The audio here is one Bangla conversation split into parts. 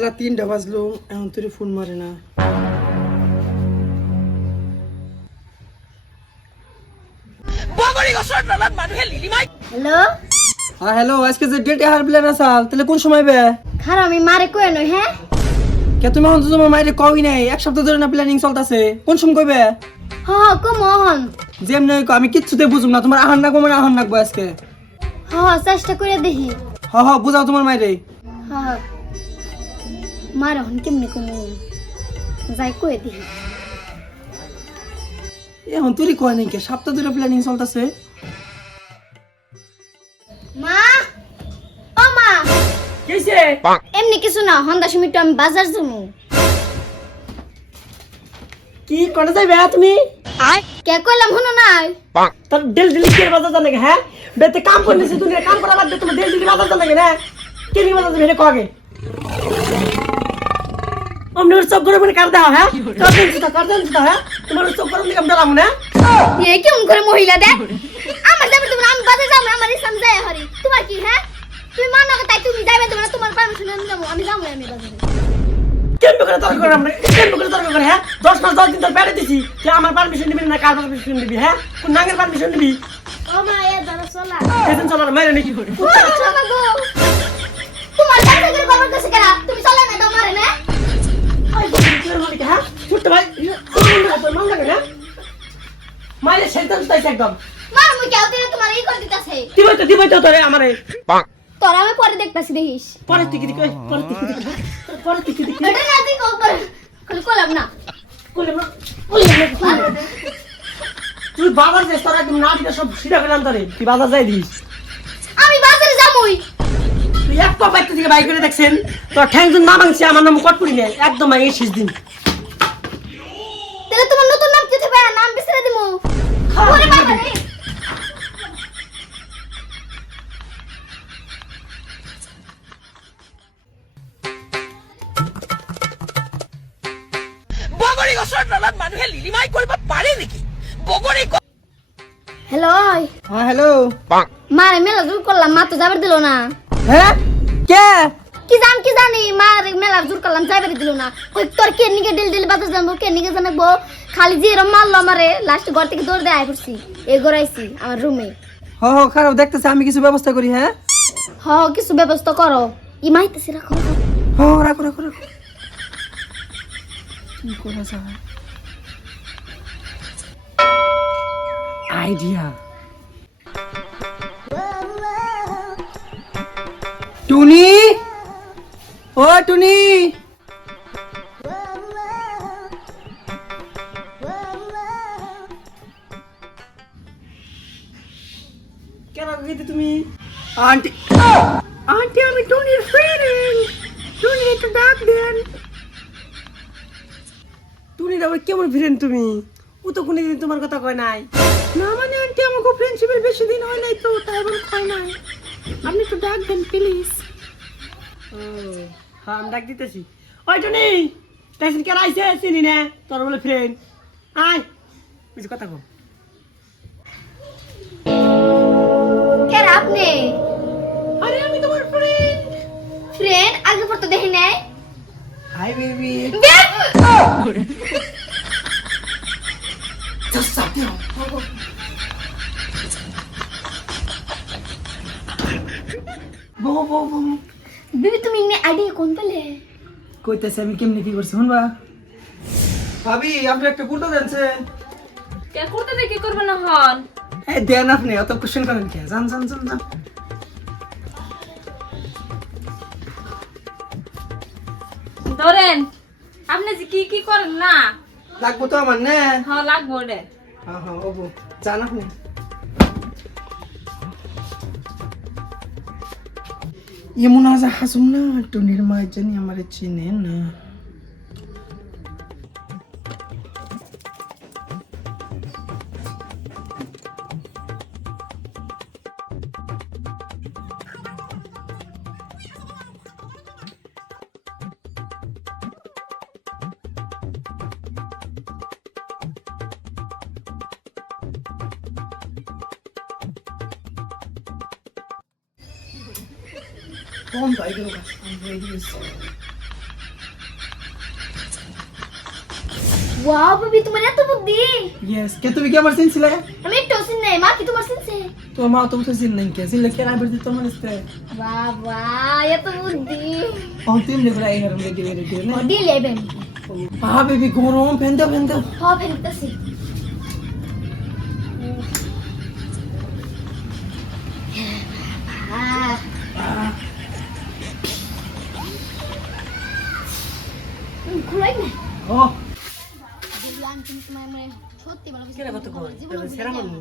বেলা 3টা বাজলো, এখন তোর ফোন মারে না। হ্যালো হ্যাঁ হ্যালো, আজকে যে ডেটে হার প্ল্যান আছে তাহলে কোন সময় বে? খারাপ আমি মারে কই নই হ্যাঁ কে তুমি এখন তো তোমার মাইরে কই নাই, এক সপ্তাহ ধরে না প্ল্যানিং চলতেছে, কোন সময় কইবে? হ হ কো মোহন যেমনে আমি কিচ্ছুতে বুঝুম না, তোমার আহান না কমে আহান রাখবো আজকে। হ হ চেষ্টা করে দেখি। হ হ বুঝাও তোমার মাইরে। হ হ মার হন কেমনে কমু যাই কই দেখি। এখন তুই কয় নাই কে, সপ্তাহ ধরে প্ল্যানিং চলতেছে। মা ও মা কিছে? এমনি কিছু না, হন্দা সুমিটো আমি বাজার যামু। কি করে যাইবে তুমি? কে কইলাম হনো নাই? তোর দিল দিল কি বাজার জানে হ্যাঁ? বেতে কাম করতেছিস তুই, কাম করা লাগবে, তোমার দিল দিল বাজার জানে না? কি নি বাজার যাবে কগে? আমনের চোখ করে মানে কার দাও হ্যাঁ? কার দেন হ্যাঁ? তোমার চোখ করে আমি দাঁড়াবো না? এ কেমন করে মহিলা দে? আমার যাবে তুমি, আমি বাজার যাবো, আমার ইসলাম যায় হরি। তোমার কি হ্যাঁ? তুমি মানো তাই তুমি যাবে, তোমরা তোমার পারমিশন আমি যাবো, আমি যাবো আমি বাজারে। কেমন করে তর্ক করে আমরা, কেমন করে তর্ক করে হ্যাঁ? 10 মাস 10 দিন তোর বেড়ে দিছি যে আমার পারমিশন নিবি না, কার পারমিশন নিবি হ্যাঁ? কোন নাঙ্গের পারমিশন নিবি? ও মা এ ধরো চলা। এদিন চলো না মাইরে নাকি করে? চলা গো। তোমার কাছে করে বাবার কাছে কেরা? তুমি চলে না দাও মারে না? আই তোর মালিক হ্যাঁ? ছুটতে ভাই, তোর মান লাগে না? মাইরে শয়তান তাই একদম। মার মুই কেউ দিলে তোমার এই করে দিতাছে। দিবই তো তোরে আমারে। তোরা আমি পরে দেখতাছি দেখিস। পরে তুই কি দিকে, পরে তুই কি দিকে, পরে তুই কি দিকে? এটা না দিক উপর। খালি কইলাম না। বলে না, তুই বাবার যে তোরা একদম না দিতে সব সিধা ফেলাম তোরে, তুই বাজার যাই দিস। আমি বাজারে যামুই। তুই এক পা বাইতে দিকে বাইক করে দেখছেন, তোর ঠ্যাং যদি না ভাঙছে আমার নাম কট করি না, একদম এই শেষ দিন। তাহলে তোমার নতুন নাম কি হবে? নাম বিসরে দিমু। ওরে বাবা রে। বগরি গছৰ তলত মানুহে লিলিমাই কৰিব পাৰে নেকি? বগরি হ্যালো হ্যাঁ হ্যালো। মারে মেলা জোর করলাম, মা তো যাবার দিল না। হ্যাঁ কে? কি জানি মার মেলা জোর করলাম যাবার দিল না। কই তোর কে নিকে ডিল ডিল বাতাস জানবো, কে নিকে জানাবো, খালি যে এরম মারলো আমারে, লাস্ট ঘর থেকে দৌড় দিয়ে আই পড়ছি, এ গড়াইছি আমার রুমে। হ হ খারাপ দেখতেছে, আমি কিছু ব্যবস্থা করি হ্যাঁ? হ কিছু ব্যবস্থা করো। ইমাইতেছি রাখো রাখো। হ রাখো রাখো রাখো। কি করা যায়? আইডিয়া। টুনি, ও টুনি, কেন গেতে তুমি? আন্টি, আন্টি আমি টুনির ফ্রেন্ড, টুনি একটু ডাক দেন। টুনির আবার কেমন ফ্রেন্ড তুমি? ও তো কোনোদিন তোমার কথা কয় নাই। না মানে আন্টি আমাকে ফ্রেন্ডশিপের বেশি দিন হয় নাই তো, তাই এবার কয় নাই। আপনি একটু ডাক দেন প্লিজ। ও হ্যাঁ আমি ডাক দিতেছি। ওই টুনি, তাইছেন কেন আইছে চিনি না, তোর বলে ফ্রেন্ড। আয় কিছু কথা কও। কে রে আপনি? আরে আমি তোমার ফ্রেন্ড। ফ্রেন্ড আগে পর তো দেখি নাই। Hi baby. বিবি তুমি ইনে আইডিয়া কোন পেলে? কইতেছে আমি কেমনে কি করছি শুনবা? ভাবি আপনি একটা কুর্তা দেনছে। কে করতে দেখি করবে না হন? এই দেন আপনি, অত কোশ্চেন করেন কে? জান জান জান জান। ধরেন আপনি যে কি কি করেন না, লাগবো তো আমার না? হ্যাঁ লাগবো রে। হ্যাঁ হ্যাঁ ওবো জান আপনি। এমন আজ হাসুম না, টুনির মা জানি আমার চিনে না। কোন ভাই গেল? ওয়াও বেবি তোমার এত বুদ্ধি ইয়েস কে তুমি কি আমার চিনছিলে আমি একটু চিনি মা কি তোমার চিনছে তো মা তুমি তো চিন নাই কে চিনলে কে রাইবার দিত তোমার ইস্তে বাবা এত বুদ্ধি ও তিন দেখো এই গরম রেডি রেডি না ও দিয়ে লেবেন বেবি গরম ফ্যান দাও হ্যাঁ ফেলতেছি খুলাই না ও যদি আমি কিন্তু তোমার মানে সত্যি ভালো কে রে কত কই জীবন সেরা মানু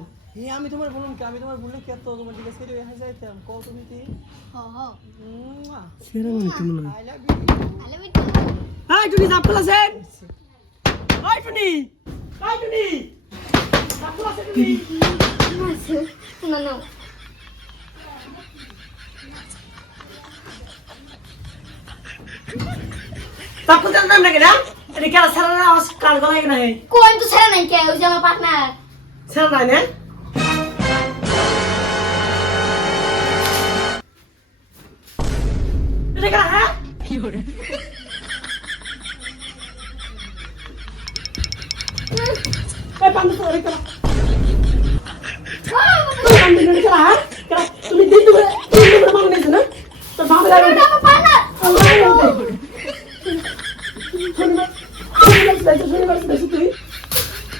আমি তোমার বলুন কি আমি তোমার বললে কি এত তোমার দিকে সেরে হয়ে যাইতাম কও তুমি কি হ্যাঁ সেরা মানু তুমি না আই লাভ ইউ হাই টুনি জাপ খোলাছেন হাই টুনি জাপ খোলাছেন টুনি না না জাপ খুলতে নাম নাকি না এটা কেন সেরা না আওয়াজ কান গলায় না হে কোন তো ছেড়ে নাই কে ওই যে আমার পার্টনার সেরা নাই না এটা কেন হ্যাঁ কি করে এই পান্ডু তো রে কেন পান্ডু রে কেন হ্যাঁ তুমি দিন দুপুরে মাং নিছ না তো ভাবে লাগে আমার পার্টনার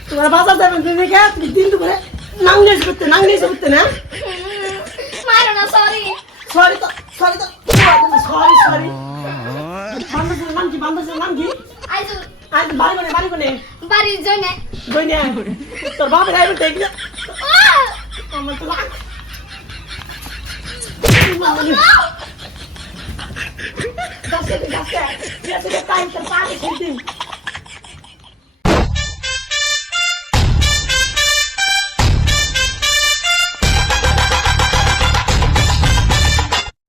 তোমার বাজার যাবেন দেখে তুমি দিন দুপুরে নাংলেস করতে না মারো না সরি সরি তো সরি বান্ধব নাম কি আইজু আজ বাড়ি কোনে বাড়ির জন্য গইনে তোর বাবা রাইবে দেখি আমার তো লাগ দাসে টাইম তো পানি খেলতে